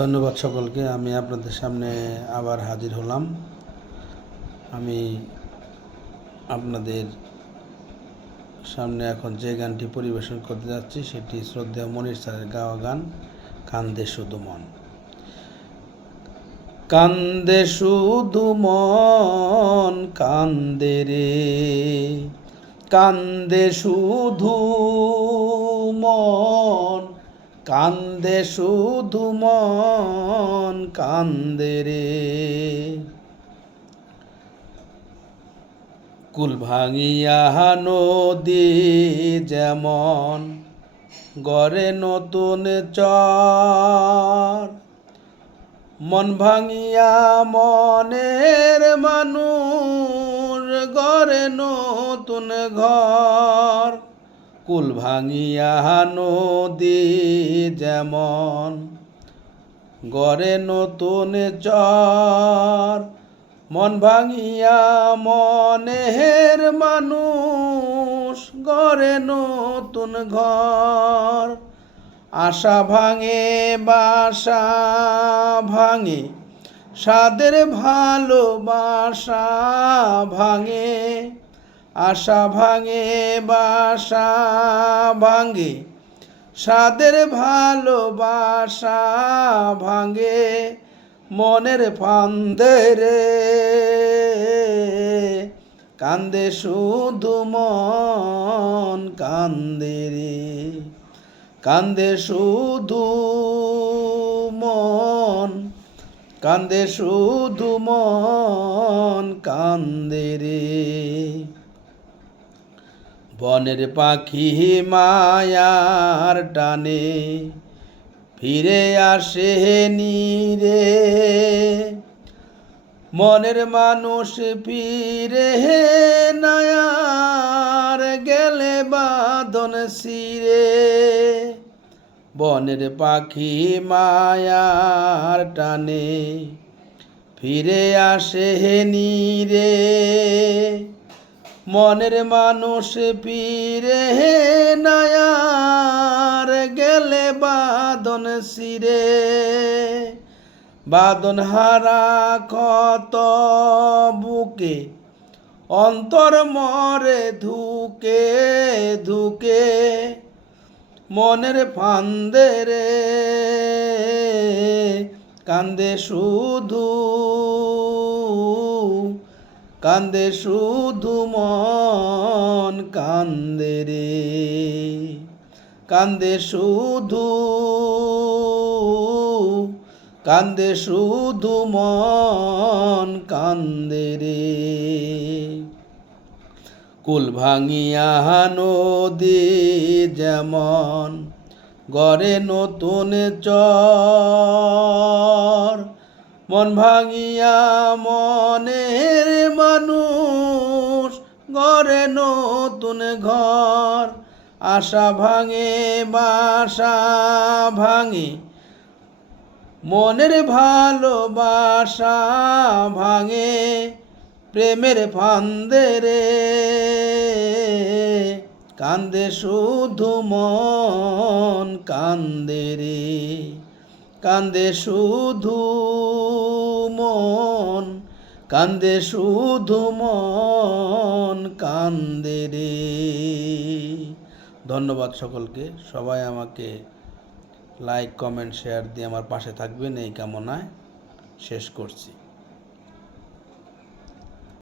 ধন্যবাদ সকলকে। আমি আপনাদের সামনে আবার হাজির হলাম। আমি আপনাদের সামনে এখন যে গানটি পরিবেশন করতে যাচ্ছি সেটি শ্রদ্ধেয় মনির স্যারের গাওয়া গান কান্দে শুধু মন। কান্দে শুধু মন কান্দে রে, কান্দে শুধু মন, কান্দে শুধু মন কান্দে রে। কুল ভাঙিয়া নদী যেমন গড়ে নতুন চর, মন ভাঙিয়া মনের মানুষ গড়ে নতুন ঘর। কুল ভাঙিয়া নদী যেমন গড়ে নতুন চর, মন ভাঙিয়া মনের মানুষ গড়ে নতুন ঘর। আশা ভাঙে বাসা ভাঙে, সাদের ভালোবাসা ভাঙে। আশা ভাঙে বাসা ভাঙে, সাদের ভালোবাসা ভাঙে। মনের ফান্দে রে, কান্দে শুধু মন কান্দে রে, কান্দে শুধু মন, কান্দে শুধু মন কান্দে রে। বনের পাখি মায়ার টানে ফিরে আসে রে, মনের মানুষ ফিরে নায়ার গেলে বাঁধন শিরে। বনের পাখি মায়ার টানে ফিরে আসে রে, মনের মানুষ ফিরে নায়ার গেলে বাঁধন শিরে। বাঁধন হারা ক্ষত বুকে অন্তর মরে ধুকে ধুকে। মনের ফান্দে রে, কান্দে শুধু, কান্দে শুধু মন কান্দে রে, কান্দে শুধু, কান্দে শুধু মন কান্দে রে। কুল ভাঙিয়া নদী যেমন গড়ে নতুন চর, মন ভাঙিয়া মনের মানুষ গড়ে নতুন ঘর। আশা ভাঙে বাসা ভাঙে, মনের ভালোবাসা ভাঙে। প্রেমের ফান্দে রে, কান্দে শুধু মন কান্দে রে, কান্দে শুধু মন, কান্দে শুধু মন কান্দে রে। ধন্যবাদ সকলকে। সবাই আমাকে লাইক কমেন্ট শেয়ার দিয়ে আমার পাশে থাকবেন এই কামনায় শেষ করছি।